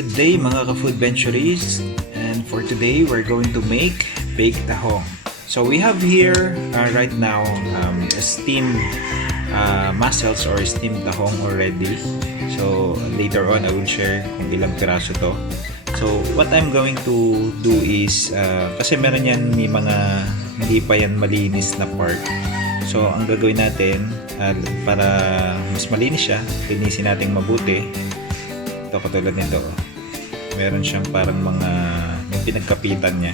Good day mga ka-Foodventurists, and for today we're going to make baked tahong. So we have here right now steamed mussels or steamed tahong already. So later on I will share kung ilang piraso to. So what I'm going to do is kasi meron yan may mga hindi pa yan malinis na part. So ang gagawin natin para mas malinis siya, linisin natin mabuti. Ito katulad nito. Meron siyang parang mga yung pinagkapitan niya.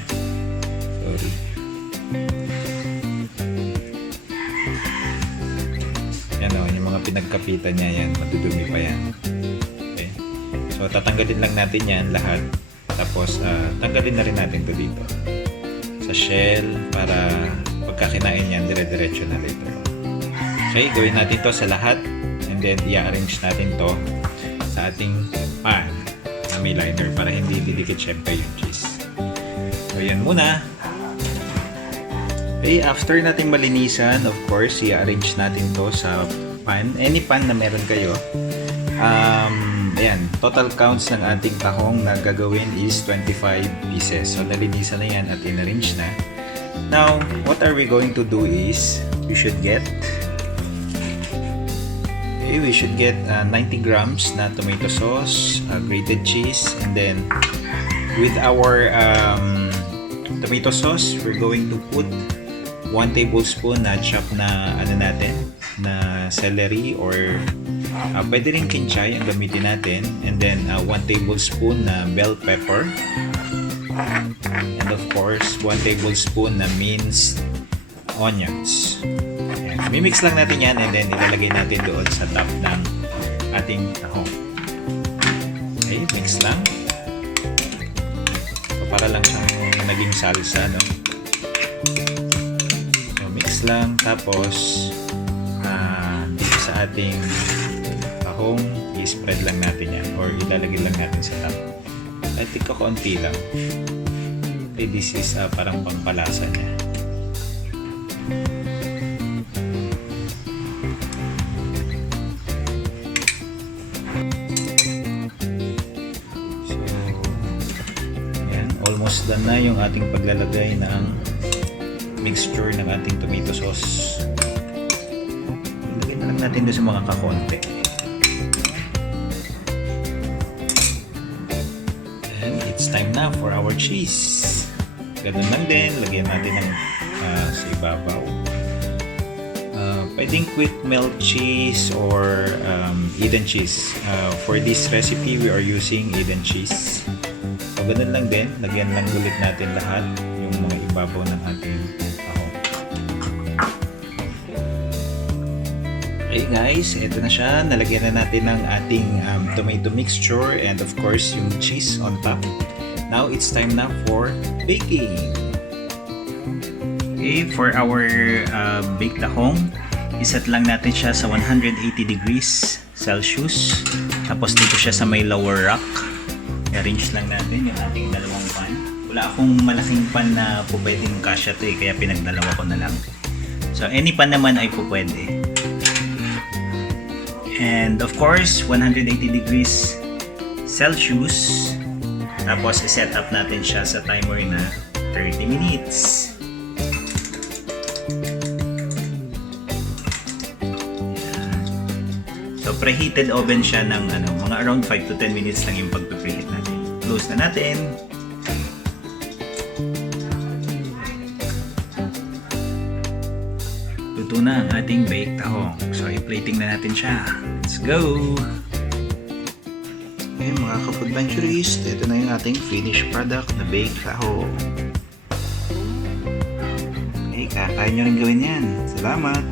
Sorry. Yan o, yung mga pinagkapitan niya yan. Matudumi pa yan. Okay. So tatanggalin lang natin yan lahat. Tapos tanggalin na rin natin to dito. Sa shell para pagkakinain yan, dire-diretso na later. Okay, gawin natin to sa lahat. And then i-arrange natin to sa ating pan na may liner para hindi didikit syempre yung cheese. So yan muna. Okay, after natin malinisan, of course, i-arrange natin to sa pan. Any pan na meron kayo. Ayan, total counts ng ating tahong na gagawin is 25 pieces. So nalinisan na yan at in-arrange na. Now, what are we going to do is we should get 90 grams na tomato sauce, grated cheese, and then with our tomato sauce, we're going to put 1 tablespoon na chop na na celery or pwede rin kinchay ang gamitin natin, and then 1 tablespoon na bell pepper, and of course 1 tablespoon na minced onions. Mimix lang natin yan and then ilalagay natin doon sa top ng ating tahong. Okay, mix lang. So, para lang siyang naging salsa, no? So, mix lang. Tapos, dito sa ating tahong, i-spread lang natin yan or ilalagay lang natin sa top. I think kaunti lang. Okay, this is parang pangpalasa niya. Almost done na yung ating paglalagay ng mixture ng ating tomato sauce. Ilagay na lang natin doon sa mga kakonti. And it's time na for our cheese. Ganun lang din, lagyan natin ng sa ibabaw. Pwedeng quick melt cheese or Eden cheese. For this recipe, we are using Eden cheese. So, ganun lang din. Lagyan lang ulit natin lahat yung mga ibabaw ng ating tahong. Okay guys, ito na siya. Nalagyan na natin ng ating tomato mixture and of course yung cheese on top. Now, it's time na for baking. Okay, for our baked tahong, iset lang natin siya sa 180 degrees Celsius. Tapos dito siya sa may lower rack. I-arrange lang natin yung ating dalawang pan. Wala akong malaking pan na po pwedeng kasya to kaya pinagdalawa ko na lang. So any pan naman ay po pwede. And of course 180 degrees Celsius. Tapos i-set up natin siya sa timer na 30 minutes. So preheated oven siya ng mga around 5 to 10 minutes lang yung pag-preheat natin. Close na natin. Luto na ang ating baked tahong. So i-plating na natin siya. Let's go! Okay mga ka-Foodventurist, ito na yung ating finished product na baked tahong. Okay, kakain nyo rin gawin yan. Salamat!